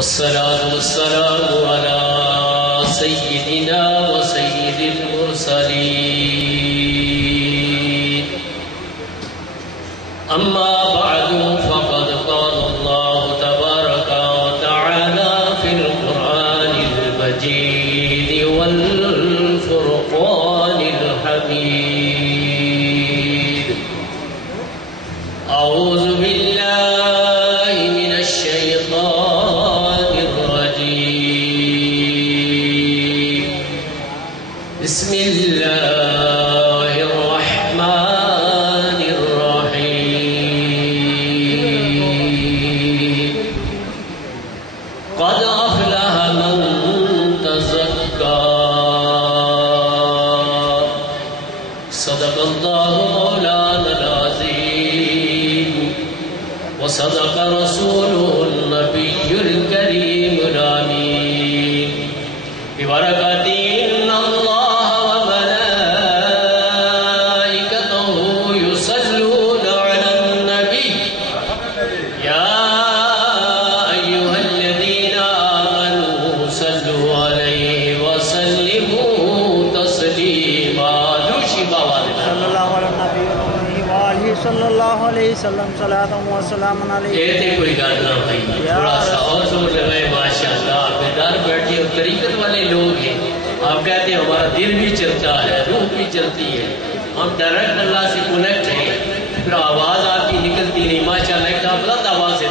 والصلاة والسلام على سيدنا وسيد المرسلين أما بعد فقد قال الله تبارك وتعالى في القرآن المجيد والفرقان الحميد أعوذ بالله من الشيطان الرجيم بسم الله الرحمن الرحيم قد أفلح من تزكى صدق الله مولانا العظيم وصدق رسوله النبي الكريم الأمين ببركة إن الله وملائكته يصلون على النبي يا أيها الذين آمنوا صلوا عليه وسلموا تسليما صلی اللہ علیہ نبی وآلہ صلی اللہ علیہ وسلم صلاۃ و سلام علیہ. کہتے کوئی گل نہ بھائی تھوڑا سا اور زور لگائے ماشاءاللہ. آپ بیدار بیٹھے اور طریقت والے لوگ ہیں. آپ کہتے ہیں ہمارا دل بھی چلتا ہے روح بھی چلتی ہے ہم ڈائریکٹ اللہ سے کنیکٹ ہیں پھر آواز آپ کی نکلتی نہیں ماشاءاللہ. ایک دفعہ آواز ہے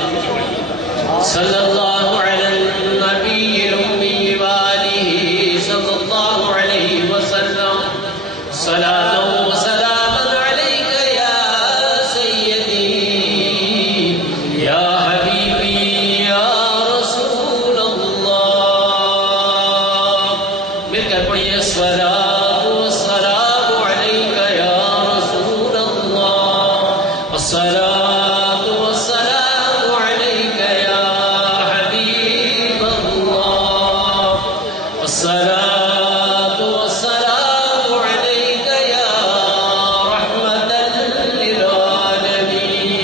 صلی اللہ علیہ النبی الامی وآلہ صلی اللہ علیہ وسلم صلاۃ و سلام علیک یا سیدی یا حبیبی یا رسول اللہ. مل کر پڑھیے صلاۃ و سلام علیک یا رسول اللہ الصلاۃ و سلام علیک یا حبیب اللہ الصلاۃ و سلام علیک یا رحمۃ للعالمین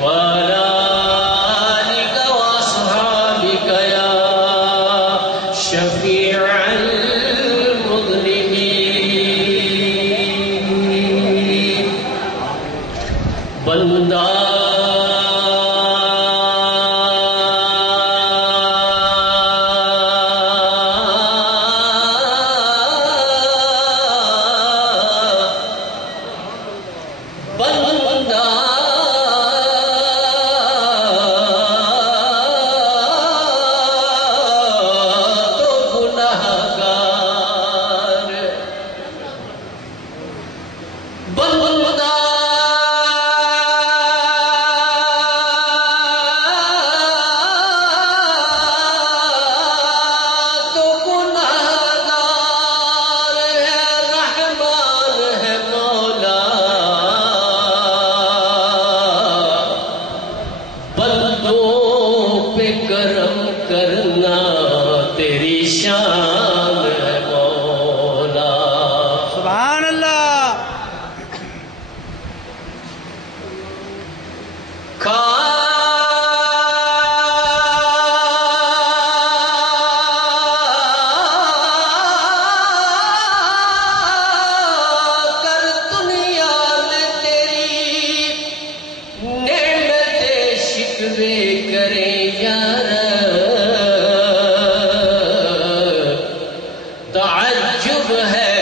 وعلی آلک واصحابک یا شفیع المذنبین. بندہ بندہ تو گنہگار بندہ تو گنہگار ہے رحمان ہے مولا بندوں پہ کرم کرنا تیری شان ہے مولا. سبحان اللہ. کر دنیا میں تیری نعمت شکوے کرے یار تعجب ہے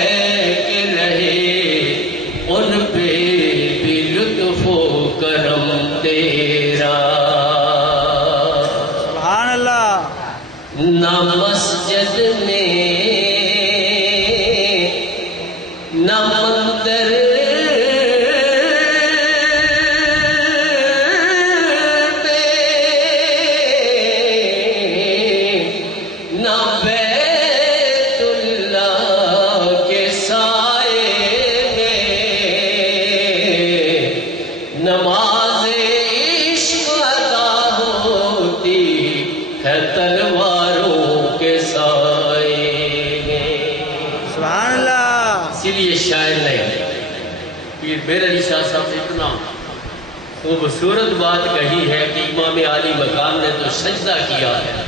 کہ رہے ان پہ بھی لطف و کرم تیرا. سبحان اللہ. نہ مسجد میں نہ مندر پہ نہ بیت اللہ کے سائے میں نماز عشق ادا ہوتی ہے تلواروں کے سائے میں. سبحان اللہ. اسی لیے شاعر نے پیر میر علی شاہ صاحب اتنا خوبصورت بات کہی ہے کہ امام عالی مقام نے تو سجدہ کیا ہے.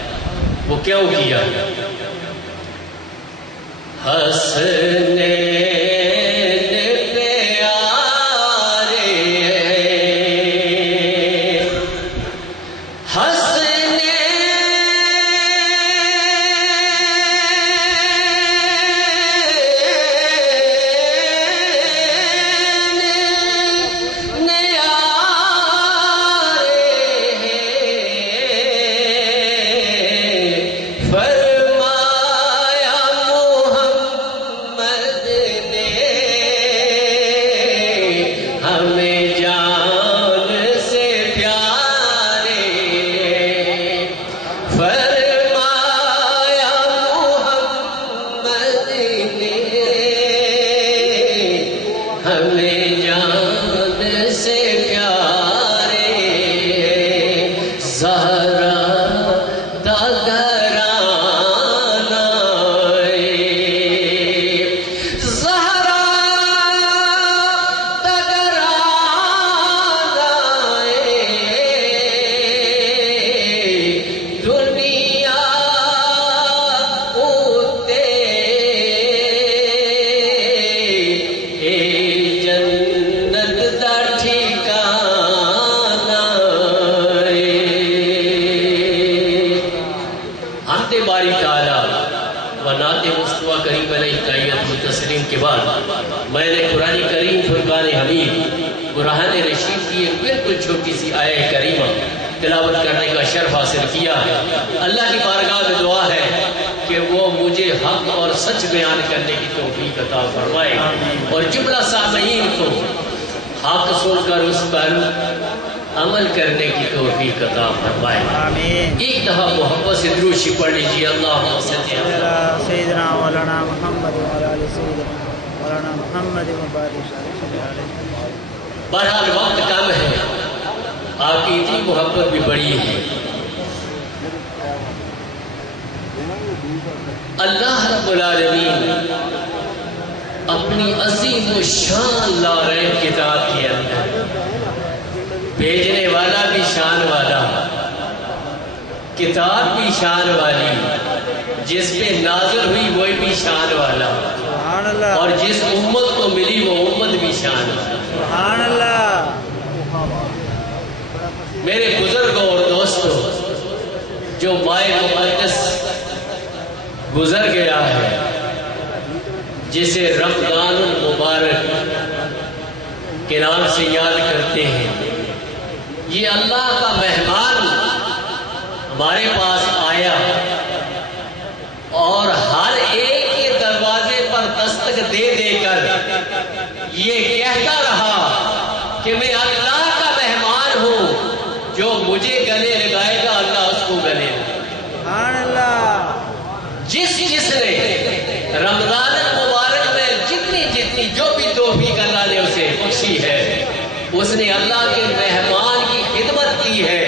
وہ کیوں کیا؟ کے بعد میں نے قرآن کریم فرقان حمید برہان رشید کی ایک بالکل چھوٹی سی آیہ کریمہ تلاوت کرنے کا شرف حاصل کیا ہے. اللہ کی بارگاہ میں دعا ہے کہ وہ مجھے حق اور سچ بیان کرنے کی توفیق عطا فرمائے اور جملہ سامعین کو حق سن کر اس پر عمل کرنے کی توفیق عطا فرمائے. ایک دفعہ محبت سے درود شریف پڑھ لیجیے. اللہم صلی علی سیدنا مولانا محمد وعلی آل سیدنا مولانا محمد مبارک. بہرحال وقت کم ہے، آپ کی اتنی محبت بھی بڑی ہے. اللہ رب العالمین اپنی عظیم و شان لارحم کتاب کے اندر بھیجنے والا بھی شان والا، کتاب بھی شان والی، جس پہ نازل ہوئی وہی بھی شان والا، اور جس امت کو ملی وہ امت بھی شان والا. سبحان اللہ. میرے بزرگوں اور دوستوں، جو ماہ مقدس گزر گیا ہے جسے رمضان المبارک کے نام سے یاد کرتے ہیں، یہ اللہ کا مہمان ہمارے پاس آیا اور ہر ایک کے دروازے پر دستک دے دے کر یہ کہتا رہا کہ میں اللہ کا مہمان ہوں، جو مجھے گلے لگائے گا اللہ اس کو گلے لگائے. سبحان اللہ. جس نے رمضان المبارک میں جتنی جو بھی توفیق اللہ نے اسے بخشی ہے، اس نے اللہ کے مہمان کی خدمت کی ہے.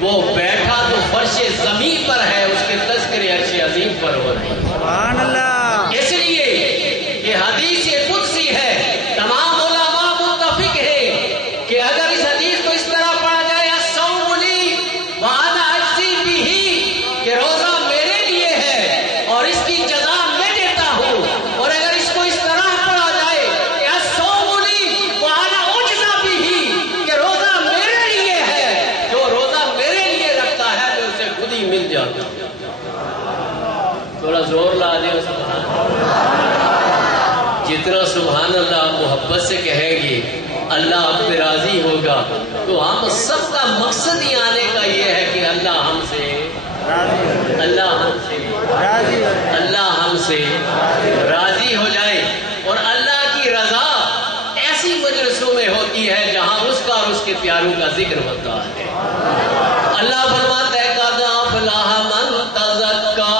وہ بیٹھا تو فرش زمین پر ہے، اس کے تذکرے عرش عظیم پر ہو رہے ہیں. سبحان اللہ. اس لیے یہ حدیث قدسی ہے، تمام علماء متفق ہے کہ اگر اس حدیث کو اس طرح پڑھا جائے الصوم لی وانا اجزی بہ، کہ روزہ میرے لیے ہے اور اس کی جزا میں دیتا ہوں، اور اگر اس کو اس طرح پڑھا جائے کہ الصوم لی وانا اجزی بہ، کہ روزہ میرے لیے ہے، جو روزہ میرے لیے رکھتا ہے تو اسے خود ہی مل جاتا. تھوڑا زور لا دیں سبحان اللہ. جتنا سبحان اللہ محبت سے کہیں گے اللہ آپ پہ راضی ہوگا. تو ہم سب کا مقصد ہی آنے کا یہ ہے کہ اللہ ہم سے راضی ہو جائے. اور اللہ کی رضا ایسی مجلسوں میں ہوتی ہے جہاں اس کا اور اس کے پیاروں کا ذکر ہوتا ہے. اللہ فرماتا ہے قد افلح من تزکا،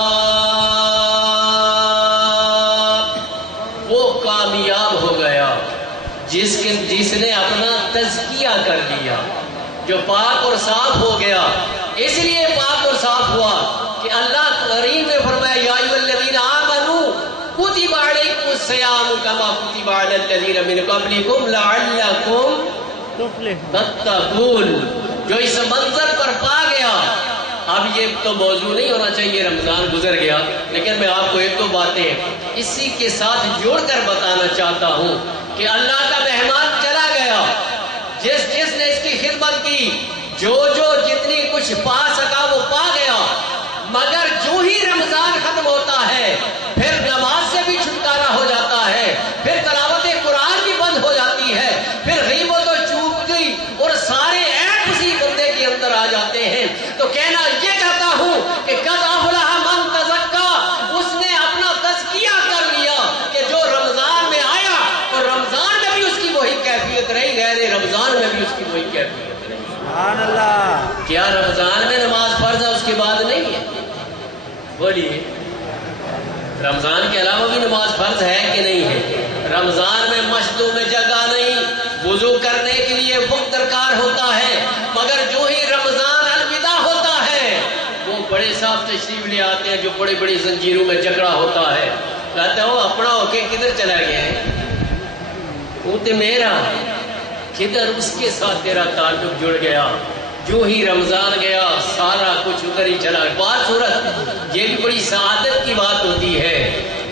وہ کامیاب ہو گیا جس نے اپنا تزکیہ کر لیا، جو پاک اور صاف ہو گیا. اس لیے پاک اور صاف ہوا کہ اللہ کریم نے فرمایا یا ایھا الذین آمنوا کتب علیکم الصیام کما کتب علی الذین من قبلکم لعلکم تتقون، جو اس منظر پر پا گیا. اب یہ تو موضوع نہیں ہونا چاہیے، رمضان گزر گیا، لیکن میں آپ کو ایک دو باتیں اسی کے ساتھ جوڑ کر بتانا چاہتا ہوں کہ اللہ کا مہمان چلا گیا. جس نے اس کی خدمت کی، جو جتنی کچھ پا سکا وہ پا گیا. مگر جو ہی رمضان ختم ہوتا ہے پھر نماز سے بھی چھٹکارا ہو جاتا ہے، پھر تلاوت قرآن بھی بند ہو جاتی ہے، پھر غیبت و چغلی اور سارے عیب اسی بندے کے اندر آ جاتے ہیں. تو کہنا یہ چاہتا ہوں کہ قد افلح من تزکا، اس نے اپنا تزکیہ کر لیا کہ جو رمضان میں آیا اور رمضان میں بھی اس کی وہی کیفیت رہی، غیر رمضان میں بھی اس کی وہی کیفیت رہی. سبحان اللہ. کیا رمضان میں نماز فرض ہے اس کے بعد نہیں ہے؟ بولیے. رمضان کے علاوہ بھی نماز فرض ہے کہ نہیں ہے؟ رمضان میں مسجدوں میں جگہ نہیں، وضو کرنے کے لیے وقت درکار ہوتا ہے، مگر جو ہی رمضان الوداع ہوتا ہے وہ بڑے صاحب تشریف لے آتے ہیں جو بڑے بڑی زنجیروں میں جکڑا ہوتا ہے. کہتے ہو اپنا ہو کے کدھر چلا گیا ہے؟ وہ تو میرا، کدھر اس کے ساتھ تیرا تعلق جڑ گیا. جو ہی رمضان گیا سارا کچھ ادھر ہی چلا. بات صورت یہ بھی بڑی سعادت کی بات ہوتی ہے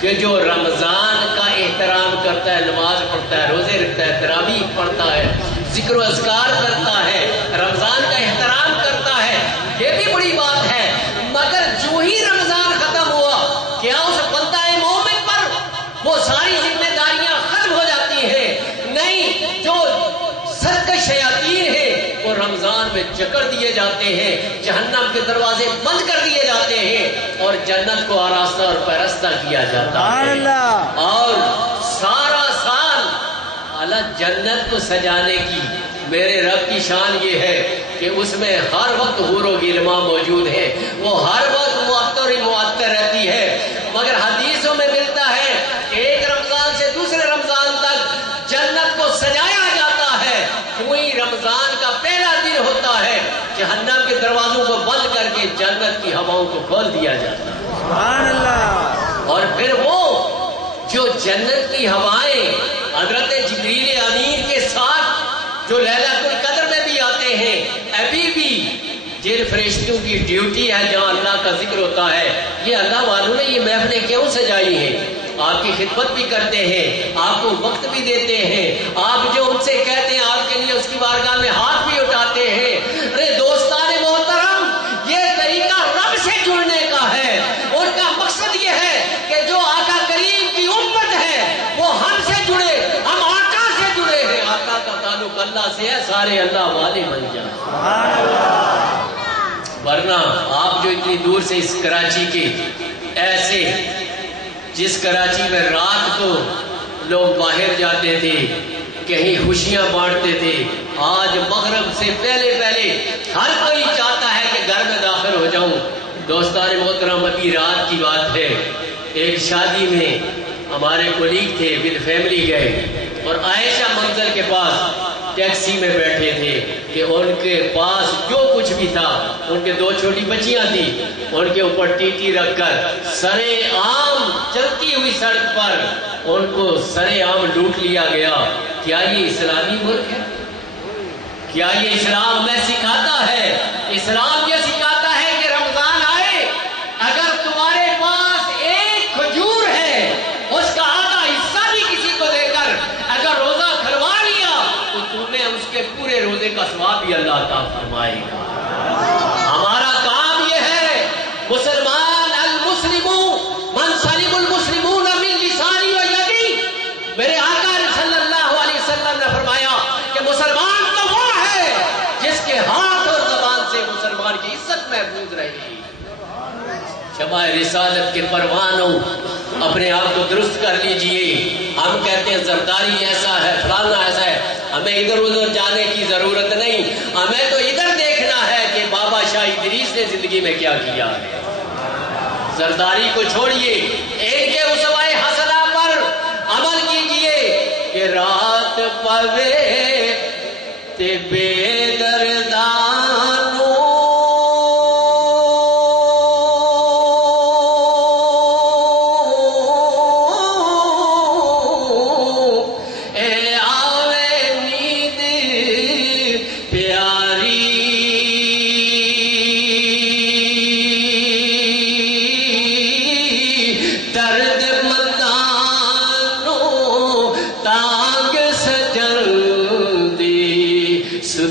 کہ جو رمضان کا احترام کرتا ہے، نماز پڑھتا ہے، روزے رکھتا ہے، تراویح پڑھتا ہے، ذکر و اذکار کرتا ہے، رمضان کا احترام کرتا ہے، یہ بھی بڑی بات ہے. مگر جو ہی رمضان ختم ہوا کیا اس بندہ مومن پر وہ ساری ذمہ داریاں ختم ہو جاتی ہیں؟ نہیں. جو سرکش شیاطین ہیں وہ رمضان میں جکڑ دیے جاتے ہیں، جہنم کے دروازے بند کر دیے جاتے ہیں اور جنت کو آراستہ اور پیرستہ کیا جاتا ہے. اور سارا سال اللہ جنت کو سجانے کی میرے رب کی شان یہ ہے کہ اس میں ہر وقت حور و غلمان موجود ہیں، وہ ہر وقت معطر ہی معطر رہتی ہے. مگر حدیثوں میں ملتا ہے کہ ایک رمضان سے دوسرے رمضان تک جنت کو سجایا جاتا ہے. وہی رمضان کا پہلا دن ہوتا ہے جہنم کے دروازوں کو بند کر کے جنت کی ہواؤں کو کھول دیا جاتا ہے. سبحان اللہ. اور پھر وہ جو جنت کی ہوائیں حضرت جبریل امین کے ساتھ جو ليلۃ القدر میں بھی آتے ہیں، ابھی بھی جن فرشتوں کی ڈیوٹی ہے جہاں اللہ کا ذکر ہوتا ہے، یہ اللہ والوں نے یہ محفلیں کیوں سجائی ہیں؟ آپ کی خدمت بھی کرتے ہیں، آپ کو وقت بھی دیتے ہیں، آپ جو ان سے کہتے ہیں آپ کے لیے اس کی بارگاہ میں ہاتھ بھی اٹھاتے ہیں. ارے دوستان محترم، یہ طریقہ رب سے جڑنے کا ہے. ان کا مقصد یہ ہے کہ جو آقا کریم کی امت ہے وہ ہم سے جڑے، ہم آقا سے جڑے ہیں. آقا کا تعلق اللہ سے ہے، سارے اللہ والے بن جائیں. سبحان اللہ. ورنہ آپ جو اتنی دور سے اس کراچی کے ایسے جس کراچی میں رات کو لوگ باہر جاتے تھے، کہیں خوشیاں بانٹتے تھے، آج مغرب سے پہلے ہر کوئی چاہتا ہے کہ گھر میں داخل ہو جاؤں. دوستان محترم، ابھی رات کی بات ہے، ایک شادی میں ہمارے کولیگ تھے، ود فیملی گئے اور عائشہ منزل کے پاس ٹیکسی میں بیٹھے تھے کہ ان کے پاس جو کچھ بھی تھا، ان کے 2 چھوٹی بچیاں تھیں، ان کے اوپر ٹیٹی رکھ کر سرے عام چلتی ہوئی سڑک پر ان کو سرے عام لوٹ لیا گیا. کیا یہ اسلامی ملک ہے؟ کیا یہ اسلام میں سکھاتا ہے؟ اسلام یہ سکھاتا ہے کہ رمضان آئے، اگر تمہارے پاس ایک کھجور ہے اس کا آدھا حصہ بھی کسی کو دے کر اگر روزہ کھلوا لیا تو تمہیں اس کے پورے روزے کا ثواب بھی اللہ عطا فرمائے گا. ہمارا کام یہ ہے، مسلمان المسلم من سلم المسلمون من لسانی و یدی. میرے آقا صلی اللہ علیہ وسلم نے فرمایا کہ مسلمان تو وہ ہے جس کے ہاتھ اور زبان سے مسلمان کی عزت محفوظ رہے. شمع رسالت کے پروانوں، اپنے آپ کو درست کر لیجئے. ہم کہتے ہیں زرداری ایسا ہے، فلانا ایسا ہے، ہمیں ادھر ادھر جانے کی ضرورت نہیں. ہمیں تو ادھر دیکھنا ہے کہ بابا شاہ ادریس نے زندگی میں کیا کیا ہے. زرداری کو چھوڑیے، ان کے اسوائے حسنہ پر عمل کیجئے کہ رات پوے تے بے دردانو اے آوے نید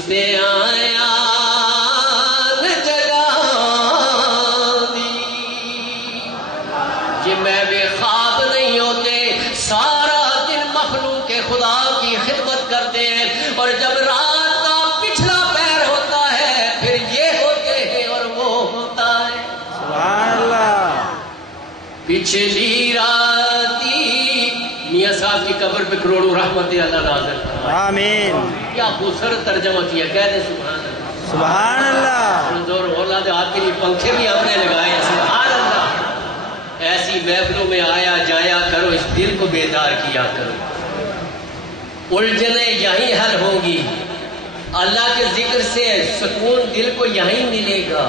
تے آیا جگہ دی یہ میں بے خواب نہیں ہوتے سارا دن مخلوق خدا کی خدمت کرتے ہیں اور جب رات کا پچھلا پیر ہوتا ہے پھر یہ ہوتے ہیں اور وہ ہوتا ہے سبحان اللہ پچھلی راتی میاں صاحب کی قبر پہ کروڑوں رحمت اللہ نازل آمین کیا خوبصورت ترجمہ کیا کہہ دے سبحان اللہ سبحان اللہ زور اولاد آپ کے لیے پنکھے بھی ہم نے لگائے سبحان اللہ ایسی محفلوں میں آیا جایا کرو اس دل کو بیدار کیا کرو الجھنیں یہیں حل ہوں گی اللہ کے ذکر سے سکون دل کو یہیں ملے گا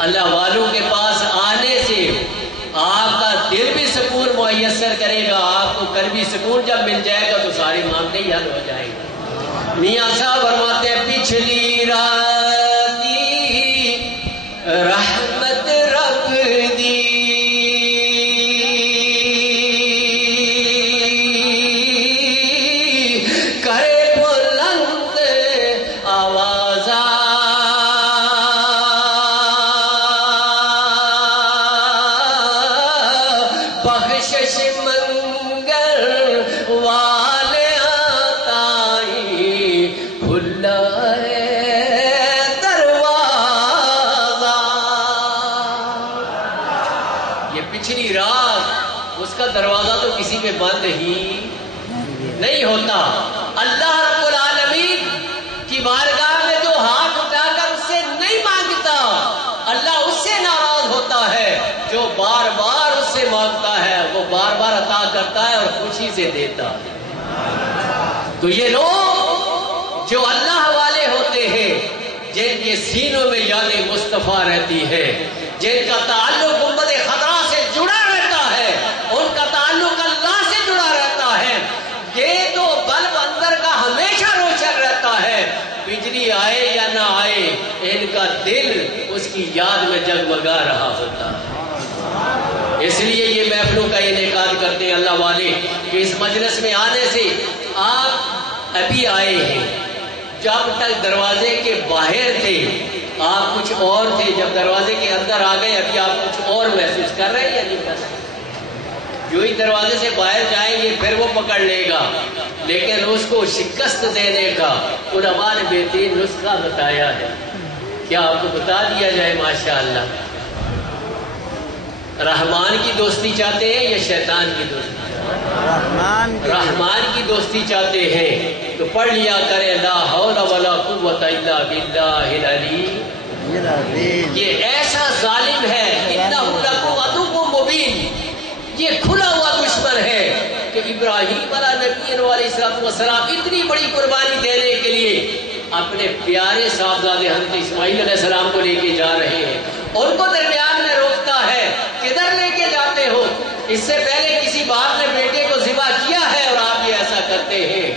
اللہ والوں کے پاس آنے سے آپ کا دل بھی سکون میسر کرے گا آپ کو قلبی سکون جب مل جائے گا تو سارے معاملے ہی حل ہو جائیں گے میاں صاحب فرماتے ہیں پچھلی راتی رحمت رب دی کرے بلند آوازہ بخشش منگل والے آتائی کھلا ہے دروازہ یہ پچھلی رات اس کا دروازہ تو کسی پہ بند ہی نہیں ہوتا اللہ رب العالمین کی بارگاہ میں جو ہاتھ اٹھا کر اس سے نہیں مانگتا اللہ اس سے ناراض ہوتا ہے جو بار بار اس سے مانگتا ہے وہ بار بار عطا کرتا ہے اور خوشی سے دیتا ہے تو یہ لوگ جو اللہ والے ہوتے ہیں جن کے سینوں میں یاد مصطفیٰ رہتی ہے جن کا تعلق گنبد خضرا سے جڑا رہتا ہے ان کا تعلق اللہ سے جڑا رہتا ہے یہ تو بلب اندر کا ہمیشہ روشن رہتا ہے بجلی آئے یا نہ آئے ان کا دل اس کی یاد میں جگمگا رہا ہوتا ہے اس لیے یہ محفلوں کا انعقاد کرتے ہیں اللہ والے کہ اس مجلس میں آنے سے آپ ابھی آئے ہیں جب تک دروازے کے باہر تھے آپ کچھ اور تھے جب دروازے کے اندر آ گئے ابھی آپ کچھ اور محسوس کر رہے ہیں یا نہیں کر رہے جو ہی دروازے سے باہر جائیں گے پھر وہ پکڑ لے گا لیکن اس کو شکست دینے کا علماء نے بہترین نسخہ بتایا ہے کیا آپ کو بتا دیا جائے ماشاءاللہ رحمان کی دوستی چاہتے ہیں یا شیطان کی دوستی رحمان کی دوستی چاہتے ہیں تو پڑھ لیا کرے لا حول ولا قوت الا باللہ العلی یہ ایسا ظالم ہے انہ لکم عدو مبین یہ کھلا ہوا دشمن ہے کہ ابراہیم علیہ نبی علیہ السلام اتنی بڑی قربانی دینے کے لیے اپنے پیارے صاحبزادے حضرت اسماعیل علیہ السلام کو لے کے جا رہے ہیں ان کو درمیان میں روکتا ہے کدھر لے کے جاتے ہو اس سے پہلے کسی باپ نے بیٹے کو ذبح کیا ہے اور آپ یہ ایسا کرتے ہیں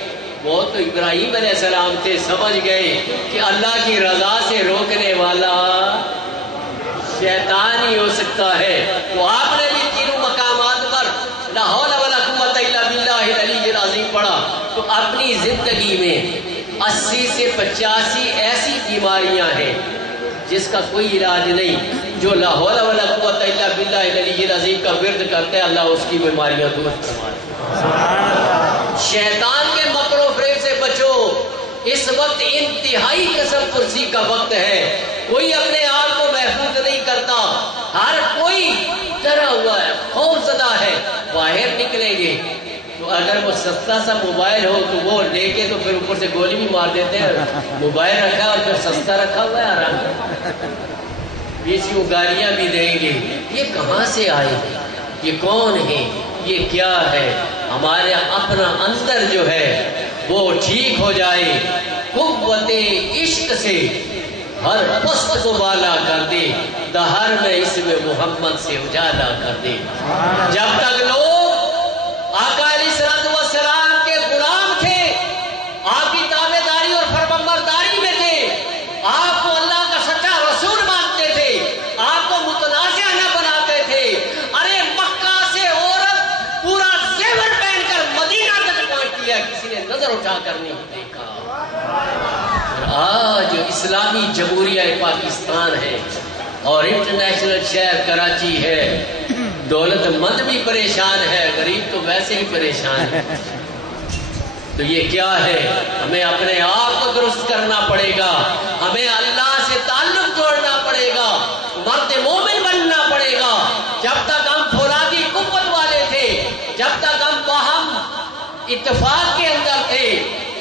وہ تو ابراہیم علیہ السلام تھے سمجھ گئے کہ اللہ کی رضا سے روکنے والا شیطان ہی ہو سکتا ہے تو آپ نے بھی تینوں مقامات پر لا حول ولا قوت الا باللہ العلی العظیم پڑھا تو اپنی زندگی میں 80 سے 85 ایسی بیماریاں ہیں جس کا کوئی علاج نہیں جو لا حول ولا قوت الا باللہ العلی العظیم کا ورد کرتے ہیں اللہ اس کی بیماریاں دور فرمائے شیطان کے مکر و فریب سے بچو اس وقت انتہائی قسم پرسی کا وقت ہے کوئی اپنے آپ کو محفوظ نہیں کرتا ہر کوئی ڈرا ہوا ہے خوف زدہ ہے باہر نکلیں گے تو اگر وہ سستا سا موبائل ہو تو وہ لے کے تو پھر اوپر سے گولی بھی مار دیتے ہیں موبائل رکھا اور پھر سستا رکھا ہوا ہے آرام بیچ کو گالیاں بھی دیں گے یہ کہاں سے آئے یہ کون ہے یہ کیا ہے ہمارے اپنا اندر جو ہے وہ ٹھیک ہو جائے قوت عشق سے ہر پست کو بالا کر دے دہر میں اسم محمد سے اجالا کر دے جب تک لوگ آقا علیہ السلام کے غلام تھے آپ کی تابعداری اور فرمانبرداری میں تھے آپ کو اللہ کا سچا رسول مانتے تھے آپ کو متنازع نہ بناتے تھے ارے مکہ سے عورت پورا زیور پہن کر مدینہ تک پہنچ لیا کسی نے نظر اٹھا کر نہیں دیکھا آج اسلامی جمہوریہ پاکستان ہے اور انٹرنیشنل شہر کراچی ہے، دولت مند بھی پریشان ہے، غریب تو ویسے ہی پریشان ہے۔ تو یہ کیا ہے؟ ہمیں اپنے آپ کو درست کرنا پڑے گا، ہمیں اللہ سے تعلق جوڑنا پڑے گا، مرد مومن بننا پڑے گا۔ جب تک ہم فولادی قوت والے تھے، جب تک ہم باہم اتفاق کے اندر تھے،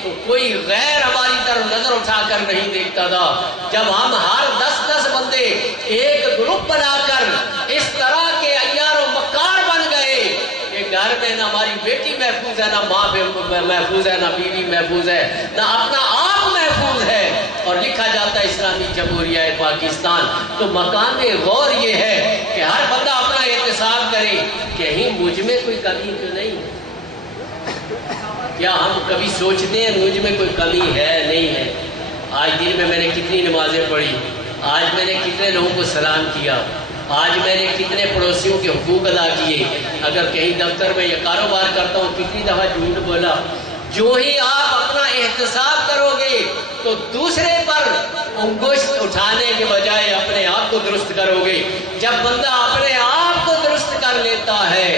تو کوئی غیر ہماری طرف نظر اٹھا کر نہیں دیکھتا تھا۔ جب ہم ہر 10 بندے ایک گروپ بنا کر اس طرح کے عیار و مکار بن گئے کہ گھر میں نہ ہماری بیٹی محفوظ ہے، نہ ماں محفوظ ہے، نہ بیوی محفوظ ہے، نہ اپنا آپ محفوظ ہے، اور لکھا جاتا ہے اسلامی جمہوریہ پاکستان، تو مقام غور یہ ہے کہ ہر بندہ اپنا احتساب کرے، کہیں مجھ میں کوئی کمی تو نہیں ہے؟ کیا ہم کبھی سوچتے ہیں مجھ میں کوئی کمی ہے نہیں ہے؟ آج دن میں نے کتنی نمازیں پڑھی، آج میں نے کتنے لوگوں کو سلام کیا، آج میں نے کتنے پڑوسیوں کے حقوق ادا کیے، اگر کہیں دفتر میں یا کاروبار کرتا ہوں کتنی دفعہ جھوٹ بولا۔ جو ہی آپ اپنا احتساب کرو گے تو دوسرے پر انگشت اٹھانے کے بجائے اپنے آپ کو درست کرو گے۔ جب بندہ اپنے آپ کو درست کر لیتا ہے،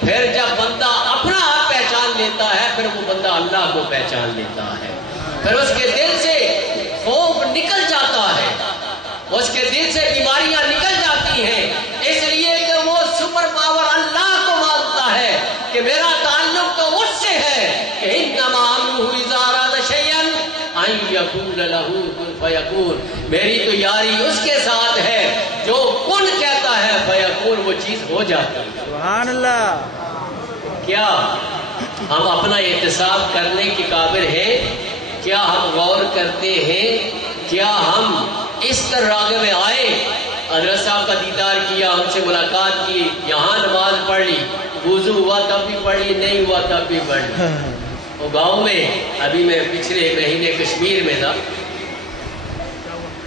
پھر جب بندہ اپنا آپ پہچان لیتا ہے، پھر وہ بندہ اللہ کو پہچان لیتا ہے، پھر اس کے دل سے خوف نکل جاتا ہے، اس کے دل سے بیماریاں نکل جاتی ہیں، اس لیے کہ وہ سپر پاور اللہ کو مانتا ہے کہ میرا تعلق تو اس سے ہے کہ انما امرہ اذا اراد شیئا ان یقول لہ کن فیکون، میری تو یاری اس کے ساتھ ہے جو کن کہتا ہے فیکون، وہ چیز ہو جاتی ہے۔ سبحان اللہ۔ کیا ہم اپنا احتساب کرنے کے قابل ہیں؟ کیا ہم غور کرتے ہیں؟ کیا ہم اس طرح میں آئے، حضرت صاحب کا دیدار کیا، ہم سے ملاقات کی، یہاں نماز پڑھ لی، وضو ہوا تب بھی پڑھ لی، نہیں ہوا تب بھی پڑھ لی۔ وہ گاؤں میں ابھی میں پچھلے مہینے کشمیر میں تھا،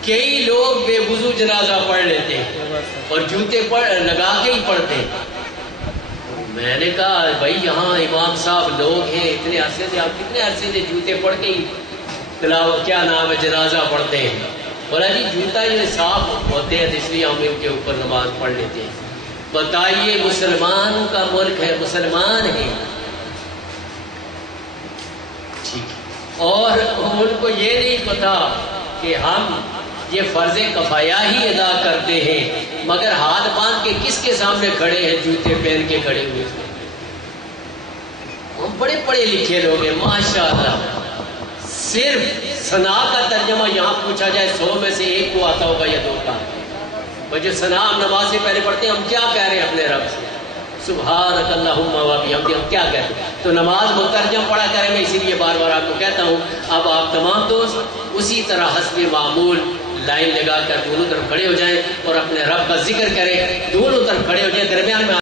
کئی لوگ بے وضو جنازہ پڑھ لیتے اور جوتے لگا کے ہی پڑھتے۔ میں نے کہا بھائی یہاں امام صاحب لوگ ہیں اتنے عرصے سے، آپ کتنے عرصے سے جوتے پڑھ کے ہی کیا نام ہے جنازہ پڑھتے ہیں؟ بولا جی جوتا یہ صاف ہوتے ہیں اس لیے ہم ان کے اوپر نماز پڑھ لیتے ہیں۔ بتائیے مسلمانوں کا ملک ہے، مسلمان ہے، ٹھیک، اور ان کو یہ نہیں پتا کہ ہم یہ فرض کفایہ ہی ادا کرتے ہیں، مگر ہاتھ باندھ کے کس کے سامنے کھڑے ہیں؟ جوتے پہن کے کھڑے ہوئے۔ ہم بڑے پڑھے لکھے لوگ ہیں ماشاءاللہ، صرف ثنا کا ترجمہ یہاں پوچھا جائے 100 میں سے 1 کو آتا ہوگا یا 2 کا، اور جو ثنا ہم نماز سے پہلے پڑھتے ہیں، ہم کیا کہہ رہے ہیں اپنے رب سے؟ سبحانک اللہم و بحمدک، ہم کیا کہتے ہیں؟ تو نماز مترجم پڑھا کریں، میں اسی لیے بار بار آپ کو کہتا ہوں۔ اب آپ تمام دوست اسی طرح حسب معمول لائن لگا کر دونوں طرف کھڑے ہو جائیں اور اپنے رب کا ذکر کریں، دونوں طرف کھڑے ہو جائیں، درمیان میں